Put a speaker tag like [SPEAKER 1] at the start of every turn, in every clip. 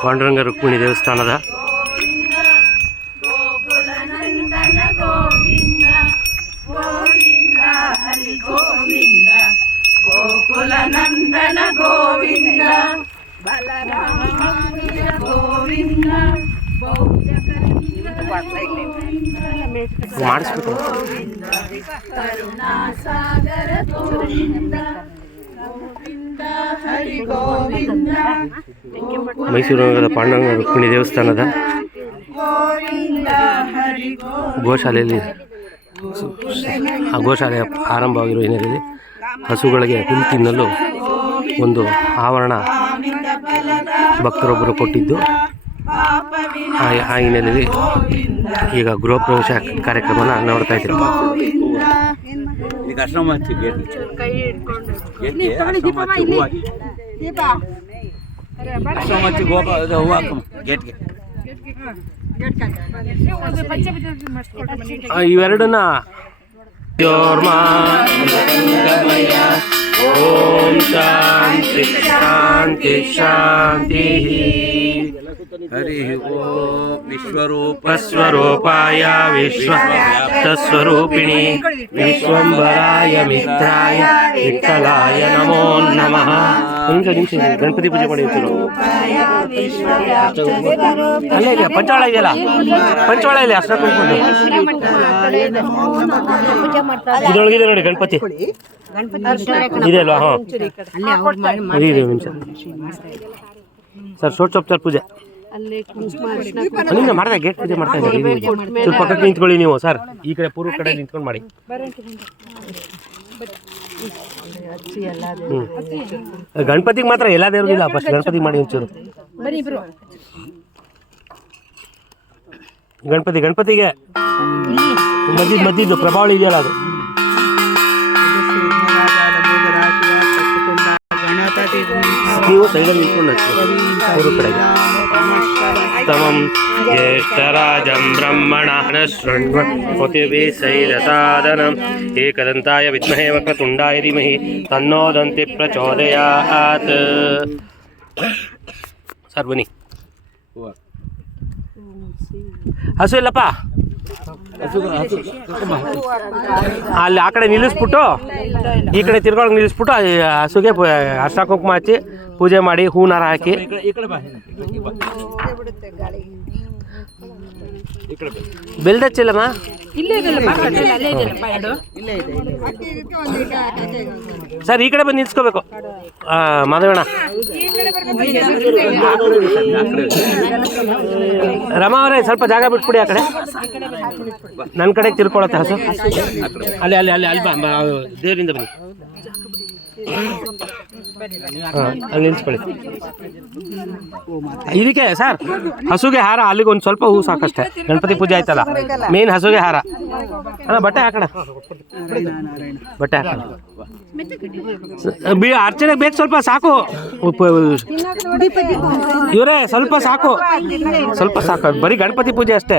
[SPEAKER 1] ಪಾಂಡುರಂಗ ರುಕ್ಮಿಣಿ ದೇವಸ್ಥಾನದ
[SPEAKER 2] ಗೋಕುಲನಂದನ ಗೋವಿಂದ ಗೋವಿಂದ ಹರಿ ಗೋವಿಂದ ಗೋಕುಲನಂದನ ಗೋವಿಂದ ಬಲರಾಮ ಗೋವಿಂದ
[SPEAKER 1] ಮಾಡಿಸ್ಬಿಟ್ಟು
[SPEAKER 2] ಕರುಣಾಸಾಗರ ಗೋವಿಂದ ಗೋವಿಂದ ಹರಿ ಗೋವಿಂದ
[SPEAKER 1] ಮೈಸೂರು ನಗರದ ಪಾಂಡಂಗ ರುಕ್ಮಿಣಿ ದೇವಸ್ಥಾನದ ಗೋಶಾಲೆಯಲ್ಲಿ ಆ ಗೋಶಾಲೆ ಆರಂಭವಾಗಿರುವ ಹಿನ್ನೆಲೆಯಲ್ಲಿ ಹಸುಗಳಿಗೆ ಹುಲ್ಲು ತಿನ್ನಲು ಒಂದು ಆವರಣ ಭಕ್ತರೊಬ್ಬರು ಕೊಟ್ಟಿದ್ದು. ಆ ಹಿನ್ನೆಲೆಯಲ್ಲಿ ಈಗ ಗೃಹ ಪ್ರವೇಶ ಕಾರ್ಯಕ್ರಮನ ನೋಡ್ತಾ ಇದ್ದೀವಿ
[SPEAKER 3] ಈಗ ಆಶ್ರಮ ಹಚ್ಚಿ ಗೇಟ್ ಗೇಟ್ಗೆ ಆಶ್ರಮ ಹಚ್ಚಿ ಹೂವು ಹಾಕಿ. ಆಶ್ರಮ ಹಚ್ಚಿ ಗೋಪ ಇದು ಹೂವು ಹಾಕಮ್ಮ ಗೇಟ್ಗೆ.
[SPEAKER 1] ಆ, ಇವೆರಡನ್ನ ಯೋರ್ಮಾ ಓಂ ಶಾಂತಿ ಶಾಂತಿ ಶಾಂತಿ.
[SPEAKER 3] ಹರಿ ಓ ವಿಶ್ವರೂಪ
[SPEAKER 1] ಸ್ವರೂಪಾಯ ವಿಶ್ವಸ್ವರೂಪಿಣಿ ವಿಶ್ವಂಬರಾಯ ಮಿತ್ರಾಯ ವಿಠಲಾಯ ನಮೋ ನಮಃ ನಿಮಿಷ ನಿಮಿಷ ಗಣಪತಿ ಪೂಜೆ ಮಾಡಿ ಒಂಚೂರು. ಅಲ್ಲೇ ಇದೆಯಾ ಪಂಚವಾಳ ಇದೆಯಲ್ಲ ಪಂಚವಾಳ ಇದೆ ಅಷ್ಟ ಕುಂತ್ಕೊಂಡು ಇದ್ರೊಳಗಿದೆ ನೋಡಿ ಗಣಪತಿ ಇದೆ ಅಲ್ವಾ ಹಾಂ ಇದೆ ಇದೆ ನಿಮಿಷ ಸರ್ ಷೋಡ್ಶೋಪಚಾರ ಪೂಜೆ ಮಾಡಿದೆ ಗೇಟ್ ಪೂಜೆ ಮಾಡ್ತಾ ಇದ್ದಾರೆ ಇದೆ, ಇದೆ. ಸ್ವಲ್ಪ ಪಕ್ಕಕ್ಕೆ ನಿಂತ್ಕೊಳ್ಳಿ ನೀವು ಸರ್. ಈ ಕಡೆ ಪೂರ್ವ ಕಡೆ ನಿಂತ್ಕೊಂಡು ಮಾಡಿ. ಹ್ಮ್. ಗಣಪತಿಗೆ ಮಾತ್ರ ಎಲ್ಲ ದೇವ್ರಿಗಿಲ್ಲ ಫಸ್ಟ್ ಗಣಪತಿಗೆ ಮಾಡಿ ಒಂಚೂರು. ಗಣಪತಿ ಗಣಪತಿಗೆ. ಮದ್ದಿದ್ದು ಮದ್ದಿದ್ದು ಪ್ರಭಾವಳಿ ಇದೆಯಲ್ಲ ಅದು. ನೀವು ಸೈಡಲ್ಲಿ ನಿಂತ್ಕೊಂಡು ಹಚ್ಚಿ ಪೂರ್ವ ಕಡೆಗೆ ತಮಂ ಜ್ಯೇಷ್ಠರಾಜಂ ಬ್ರಹ್ಮಣ ಶೃಣ್ವತಿಭಿ ಶೈಲಸಾದನಂ ಏಕದಂತಾಯ ವಿದ್ಮಹೇ ವಕ್ರತುಂಡಾಯ ಧೀಮಹಿ ತನ್ನೋ ದಂತಿ ಪ್ರಚೋದಯಾತ್ ಸರ್ ಬನ್ನಿ
[SPEAKER 3] ಹೂವು
[SPEAKER 1] ಹಸು ಇಲ್ಲಪ್ಪ ಅಲ್ಲಿ ಆ ಕಡೆ ನಿಲ್ಲಿಸ್ಬಿಟ್ಟು ಈ ಕಡೆ ತಿರ್ಗೊಳಗೆ ನಿಲ್ಲಿಸ್ಬಿಟ್ಟು ಆ ಹಸುಗೆ ಅರ್ಶ ಅರ್ಶಿನ ಕುಂಕುಮ ಹಚ್ಚಿ ಪೂಜೆ ಮಾಡಿ ಹೂನಾರ ಹಾಕಿ.
[SPEAKER 3] ಈ ಕಡೆ- ಈ ಕಡೆ ಬಾ ಈ ಬಾ. ಈ ಕಡೆ ಬಾ.
[SPEAKER 1] ಬೆಲ್ದಚ್ಚಿಲ್ಲಮ್ಮ ಸರ್ ಈ ಕಡೆ ಬಂದು ನಿಲ್ಸ್ಕೋಬೇಕು. ಮಾಧವಣ್ಣ. ರಮಾ ಅವರೇ ಸ್ವಲ್ಪ ಜಾಗ ಬಿಟ್ಬಿಡಿ ಆ ಕಡೆ. ನನ್ನ ಕಡೆ ತಿಳ್ಕೊಳತ್ತೆ ಹಸು. ಅಲ್ಲಿ ಅಲ್ಲಿ ಅಲ್ಲಿ ಅಲ್ಲಿ ದೇವರಿಂದ ಬನ್ನಿ. ಅಲ್ಲಿ ನಿಲ್ಸ್ಕೊಳ್ಳಿ ಇದಕ್ಕೆ ಸರ್, ಹಸುಗೆ ಹಾರ, ಅಲ್ಲಿಗೆ ಒಂದು ಸ್ವಲ್ಪ ಹೂ ಸಾಕಷ್ಟೇ. ಗಣಪತಿ ಪೂಜೆ ಆಯ್ತಲ್ಲ? ಮೇನ್ ಹಸುಗೆ ಹಾರ. ಅಲ್ಲ, ಬಟ್ಟೆ ಹಾಕೋಣ. ಬಟ್ಟೆ ಹಾಕೋಣ. ಬಿ, ಅರ್ಚನೆಗೆ ಬೇಕು ಸ್ವಲ್ಪ, ಸಾಕು. ಇವರೇ, ಸ್ವಲ್ಪ ಸಾಕು. ಸ್ವಲ್ಪ ಸಾಕು. ಬರೀ ಗಣಪತಿ ಪೂಜೆ ಅಷ್ಟೇ.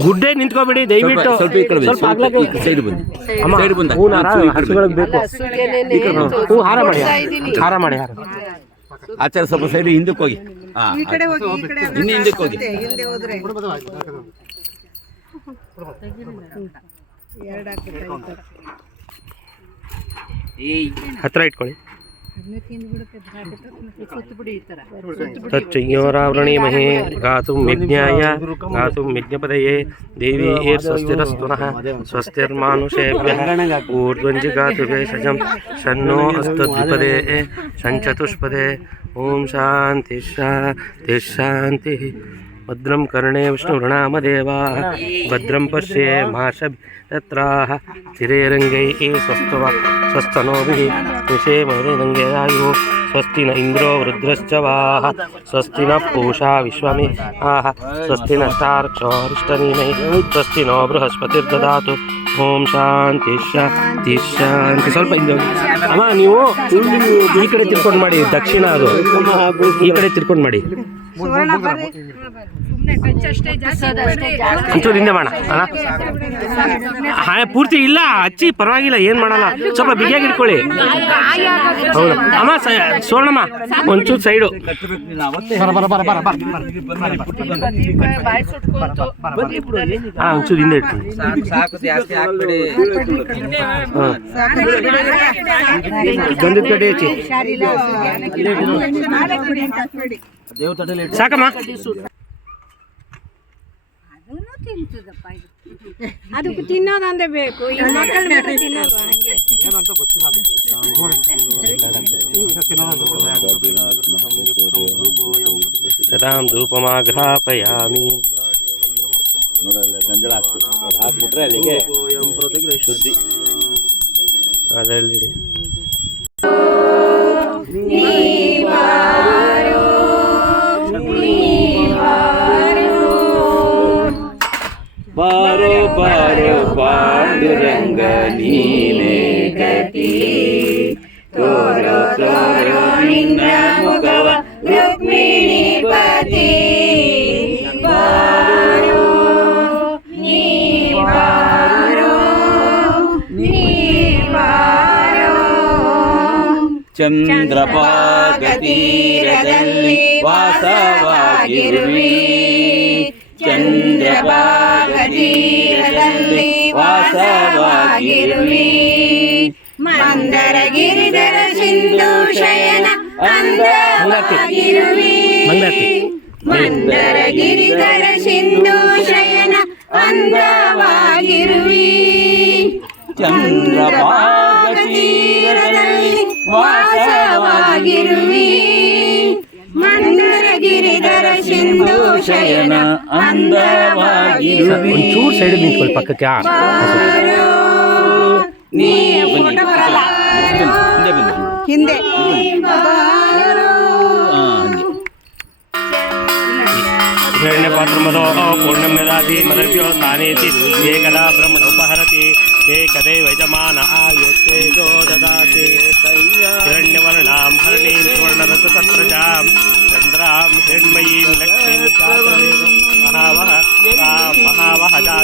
[SPEAKER 1] ಗುಡ್ಡೆ ನಿಂತ್ಕೋಬೇಡಿ ದಯವಿಟ್ಟು.
[SPEAKER 3] ಸ್ವಲ್ಪ ಈ ಕಡೆ ಬನ್ನಿ.
[SPEAKER 1] ಸ್ವಲ್ಪ
[SPEAKER 3] ಸ್ವಲ್ಪ
[SPEAKER 1] ಅಗ್ಲಕ್ಕೆ-
[SPEAKER 3] ಸೈಡ್
[SPEAKER 1] ಬಂದು
[SPEAKER 3] ಸೈಡ್ ಬಂದ.
[SPEAKER 1] ಹಾರ ಹಸುಗಳಿಗೆ ಬೇಕು. ಹೂ ಹಾರ ಮಾಡಿ ಹಾರ. ಮಾಡಿ ಹಾರ.
[SPEAKER 3] ಆಚಾರ ಸ್ವಲ್ಪ ಸೈಡ್ ಹಿಂದಕ್ಕೆ ಹೋಗಿ. ಇನ್ನು ಹಿಂದಕ್ಕೆ ಹೋಗಿ.
[SPEAKER 1] ಹತ್ರ ಇಟ್ಕೊಳ್ಳಿ ತಚ್ಚಯ್ಯೋರಾವೃಣೀಮಹೇ ಗಾತುಂ ಯಜ್ಞಾಯ ಗಾತುಂ ಯಜ್ಞಪದಯೇ ದೇವಿ ಏರ್ ಸ್ವಸ್ತಿರಸ್ತುನಃ ಸ್ವಸ್ತಿರ್ಮಾನುಷೇಭ್ಯಃ ಊರ್ಧ್ವಂಜಿ ಗಾತು ಭೇಷಜಂ ಶನ್ನೋ ಅಸ್ತು ದ್ವಿಪದೇ ಶಂಚತುಷ್ಪದೇ ಓಂ ಶಾಂತಿ ಶಾಂತಿ ಶಾಂತಿ ಭದ್ರಂ ಕರ್ಣೇ ವಿಷ್ಣುರ್ಣಾಮದೇವಾः ಭದ್ರಂ ಪಶ್ಯೇ ಮಾಷ ತತ್ರಾಹ ಚಿರೇರಂಗೈः ಸ್ವಸ್ತವ ವಿಷೇ ನಿಷೇಮರಂಗೇಯಾಯುः ಸ್ವಸ್ತಿ ನ ಇಂದ್ರೋ ವೃದ್ರಶ್ಚ ವಾಹ ಸ್ವಸ್ತಿ ನ ಪೂಷಾ ವಿಶ್ವಮಿ ಆಹ ಸ್ವಸ್ತಿ ನ ಸ್ಟಾರ್ಕ್ಷೋರಿಷ್ಟನೀಮೈ ಸ್ವಸ್ತಿ ನೋ ಬೃಹಸ್ಪತಿರ್ದದಾತು ಓಂ ಶಾಂತಿ ಶಾಂತಿ ಶಾಂತಿ ಸ್ವಲ್ಪ ಹಿಂದೆ. ಅಮ್ಮ ನೀವು ಈ ಕಡೆ ತಿರ್ಕೊಂಡು ಮಾಡಿ, ದಕ್ಷಿಣ ಅದು. ಈ ಕಡೆ ತಿರ್ಕೊಂಡು ಮಾಡಿ. sobre muy, pared. ಒಂಚೂರು ಹಿಂದೆ ಮಾಡ ಅಣ್ಣ. ಹಾ ಪೂರ್ತಿ ಇಲ್ಲ ಹಚ್ಚಿ ಪರವಾಗಿಲ್ಲ ಏನ್ ಮಾಡಲ್ಲ. ಸ್ವಲ್ಪ ಬಿಗಿಯಾಗಿ ಇಟ್ಕೊಳ್ಳಿ ಹೌದು. ಅಮ್ಮ ಸೋಣಮ್ಮ ಸುವರ್ಣಮ್ಮ ಒಂಚೂರು ಸೈಡು
[SPEAKER 3] ಕಟ್ಟಬೇಕು ನೀನು ಅವತ್ತೇ
[SPEAKER 1] ಹಾ ಒಂಚೂರು ಹಿಂದೆ ಇಟ್ಕೊಳ್ಳಿ.
[SPEAKER 3] ಸಾಕು ಸಾಕು ಜಾಸ್ತಿ ಹಾಕ್ಬೇಡಿ
[SPEAKER 1] ಹಾಂ. ಗಂಧದ ಕಡೆ ಹಚ್ಚಿ
[SPEAKER 3] ದೇವ್ ತಟ್ಟೆಲಿ ಇಟ್ಟು
[SPEAKER 1] ಸಾಕಮ್ಮ
[SPEAKER 4] ಅದಕ್ಕೆ ತಿನ್ನೋದಂದ್ರೆ ಬೇಕು ಈ ಮಕ್ಕಳು ಬಿಟ್ಟು ತಿನ್ನಲ್ವಾ ಹಂಗೆ
[SPEAKER 1] ಸದಾಂ ಧೂಪಮಾಘ್ರಾಪಯಾಮಿ
[SPEAKER 3] ನೋಡಲ್ಲ ಗಂಜಲ ಹಾಕ್ತು ಅದು ಹಾಕ್ಬಿಟ್ರೆ ಅಲ್ಲಿಗೆ ಶುದ್ಧಿ
[SPEAKER 1] ಅದರಲ್ಲಿ
[SPEAKER 3] ಪಾಂಡುರಂಗ ನೀನೇ ಗತಿ ತೋರೋ ತೋರೋ ನಿನ್ನ ಮುಖವ
[SPEAKER 2] ರುಕ್ಮಿಣಿ ಪತಿ ಬಾರೋ ನೀ ಬಾರೋ ನೀ ಬಾರೋ
[SPEAKER 3] ಚಂದ್ರಪಾಗ ತೀರದಲ್ಲಿ ವಾಸವಾಗಿರುವಿ ಚಂದ್ರಪಾಗ ತೀರದಲ್ಲಿ ವಾಸವಾಗಿರುವಿ
[SPEAKER 2] ಮಂದರ ಗಿರಿಧರ ಸಿಂಧು ಶಯನ ಅಂದವಾಗಿರುವಿ. ಮಂದರ ಗಿರಿಧರ ಸಿಂಧು ಶಯನ ಅಂದವಾಗಿರುವಿ
[SPEAKER 3] ಚಂದ್ರಭಾಗ ತೀರದಲ್ಲಿ
[SPEAKER 2] ವಾಸವಾಗಿರುವಿ ಮಂದರ ಗಿರಿಧರ ಶಯನ ಅಂದವಾಗಿರುವಿ
[SPEAKER 1] ಒಂಚೂರು ಸೈಡ್ ನಿಂತ್ಕೊಳ್ಳಿ ಪಕ್ಕಕ್ಕೆ ಆ, ಹಸು.
[SPEAKER 2] ಬಾರೋ,
[SPEAKER 3] ನೀ
[SPEAKER 2] ಫೋಟೋ ಬರಲ್ಲ.
[SPEAKER 3] ಹಿಂದೆ ಬನ್ನಿ
[SPEAKER 2] ಹಿಂದೆ ಬಾರೋ.
[SPEAKER 3] ಹಾ ಹಂಗೆ
[SPEAKER 1] ಹಿರಣ್ಯ ಪಾತ್ರಮದೋ ಪೂರ್ಣಂ ಯದಾತಿ ಮದಭ್ಯೋ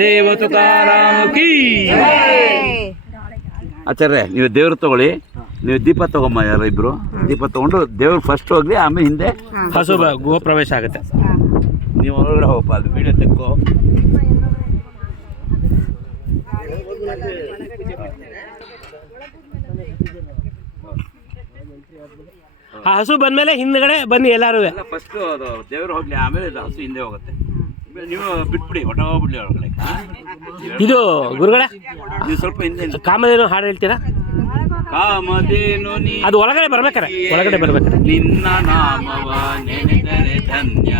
[SPEAKER 3] ಜೈ ಪುಂಡರೀ ಕವರದೇ ಹರೇ ವಿಠಲ ಜ್ಞಾನದೇವ ತುಕಾರಾಮ ಕೀ ಆಚಾರ್ಯ ನೀವು ದೇವ್ರು ತಗೊಳ್ಳಿ. ನೀವು ದೀಪ ತಗೊಂಬ ಯಾರು ಇಬ್ರು. ದೀಪ ತಗೊಂಡು ದೇವ್ರು ಫಸ್ಟ್ ಹೋಗ್ಲಿ ಆಮೇಲೆ ಹಿಂದೆ
[SPEAKER 1] ಹಸು ಗೋ ಪ್ರವೇಶ ಆಗುತ್ತೆ.
[SPEAKER 3] ನೀವು ಒಳಗಡೆ ಹೋಗಪ್ಪ ಅದು ವಿಡಿಯೋ ತೆಕ್ಕೋ
[SPEAKER 1] ಆ ಹಸು ಬಂದ್ಮೇಲೆ ಹಿಂದ್ಗಡೆ ಬನ್ನಿ ಎಲ್ಲಾರು.
[SPEAKER 3] ಎಲ್ಲ ಫಸ್ಟ್ ದೇವ್ರು ಹೋಗ್ಲಿ ಆಮೇಲೆ ಹಸು ಹಿಂದೆ ಹೋಗುತ್ತೆ. ನೀವು ಬಿಟ್ಬಿಡಿ ಹೊಟ್ಟೋಗ್ಬಿಡ್ಲಿ ಒಳಗಡೆ
[SPEAKER 1] ಇದು ಗುರುಗಳ
[SPEAKER 3] ನೀವು ಸ್ವಲ್ಪ ಹಿಂದೆ ನಿಲ್ಲಿ.
[SPEAKER 1] ಕಾಮಧೇನು ಹಾಡು ಹೇಳ್ತೀರಾ?
[SPEAKER 3] ಕಾಮಧೇನು ನೀ
[SPEAKER 1] ಅದು ಒಳಗಡೆ ಬರ್ಬೇಕಾರೆ ಒಳಗಡೆ ಬರ್ಬೇಕಾರೆ
[SPEAKER 3] ನಿನ್ನ ನಾಮವ ನೆನೆದರೆ ಧನ್ಯ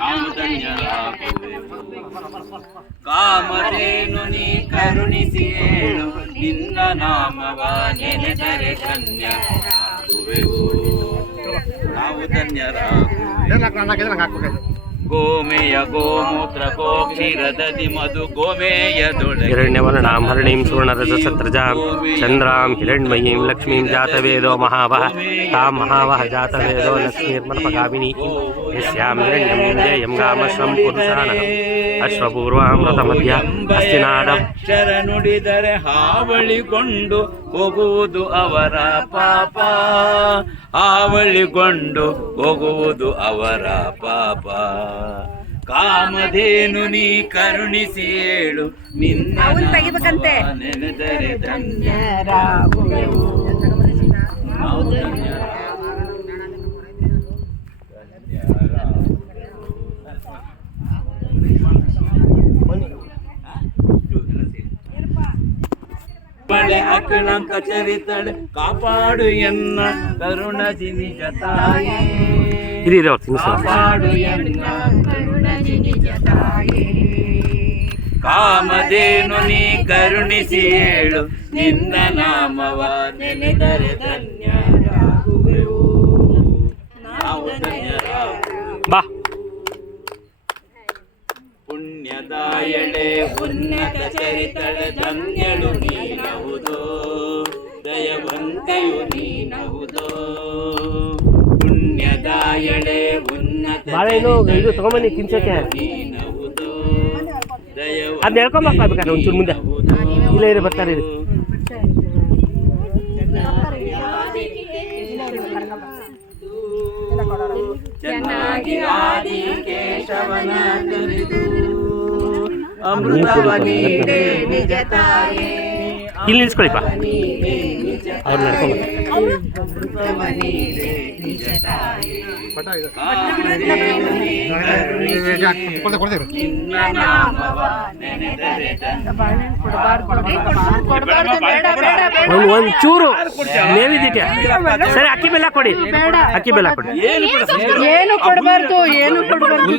[SPEAKER 3] ನಾವು ಧನ್ಯರಾಗುವೆವು ಕಾಮಧೇನು ನೀ ಕರುಣಿಸಿ ಹೇಳು ನಿನ್ನ ನಾಮವ ನೆನೆದರೆ ಧನ್ಯರಾಗುವೆವು ನಾವು ಧನ್ಯರಾಗುವೆವು ಗೋಮೇಯ ಗೋಮೂತ್ರ ಗೋಕ್ಷೀರದದಿ ಮಧು ಗೋಮೇಯದೊಳಗೆ
[SPEAKER 1] ಹಿರಣ್ಯವರ್ಣಾಂ ಸುವರ್ಣರಜ ಸತ್ರಜಾಂ ಚಂದ್ರಾಂ ಹಿರಣ್ಮಯೀಂ ಲಕ್ಷ್ಮೀಂ ಜಾತವೇದೋ ಮಹಾವಹ ತಾಂ ಮಹಾವಹ ಜಾತವೇದೋ ಲಕ್ಷ್ಮೀರ್ಮನಪಗಾಮಿನಿ. ಯಸ್ಯಾಂ ಹಿರಣ್ಯಂ ಗಾಮಶ್ರಂ ಅಶ್ವಪೂರ್ವಾಮೃತಮಧ್ಯ ಹಸ್ತಿನಾದ.
[SPEAKER 3] ಅಕ್ಷರ ನುಡಿದರೆ ಹಾವಳಿಗೊಂಡು ಹೋಗುವುದು ಅವರ ಪಾಪ. ಹಾವಳಿಗೊಂಡು ಹೋಗುವುದು ಅವರ ಪಾಪ. ಕಾಮಧೇನು ನೀ ಕರುಣಿಸಿ ಹೇಳು ನಿನ್ನ
[SPEAKER 2] ತೆಗಿಬೇಕಂತೆ.
[SPEAKER 3] ನೆನೆದರೆ ಧನ್ಯರಾಗುವೆವು. ಮಳೆ ಅಕಳಂಕ ಚರಿತಳೆ ಕಾಪಾಡು ಎನ್ನ ಕರುಣದಿ ನಿಜ ತಾಯೇ
[SPEAKER 1] ಇರಿ ಅವ್ರು ತಿನ್ನಿಸ.
[SPEAKER 3] ಕಾಮದೇನು ನೀ ಕರುಣಿಸಿ ಹೇಳು ನಿನ್ನ ನಾಮವ ನೆನೆದರೆ ಧನ್ಯರಾಗುವೆವು. ನಾವು
[SPEAKER 1] ಬಾ.
[SPEAKER 3] ಪುಣ್ಯದಾಯಳೆ ಉನ್ನತ ಚರಿತಳೆ ಧನ್ಯಳು ನೀನಹುದೋ. ದಯವಂತೆಯು ನೀನಹುದೋ.
[SPEAKER 1] ಬಾಳೆಹಣ್ಣು ಇದು ತಗೊಂಬನ್ನಿ ತಿನ್ಸೋಕೆ ಅದ್ ಹೇಳ್ಕೊಂಬರ್ಬೇಕಾದ್ರೆ ಒಂಚೂರು ಮುಂದೆ. ಇಲ್ಲ ಇರಿ ಬರ್ತಾರೆ ಇರಿ.
[SPEAKER 3] ಚೆನ್ನಾಗಿ ಆದಿ ಕೇಶವನ ಕಲಿದು ಅಮೃತವ ನೀಡೆ ನಿಜ ತಾಯೇ.
[SPEAKER 1] ಇಲ್ಲಿ ನಿಲ್ಸ್ಕೊಳಿಪ್ಪ. ಅವ್ರು ನಡ್ಕೊಂಬ ಒಂದು ಒಂದು ಚೂರು ನೇವಿದ್ಯಾ ಸರಿ ಅಕ್ಕಿ ಬೆಲ್ಲ ಕೊಡಿ. ಅಕ್ಕಿ ಬೆಲ್ಲ ಕೊಡಿ.
[SPEAKER 3] ಏನು
[SPEAKER 4] ಏನು ಕೊಡಬಾರ್ದು? ಏನು ಕೊಡಬಾರ್ದು.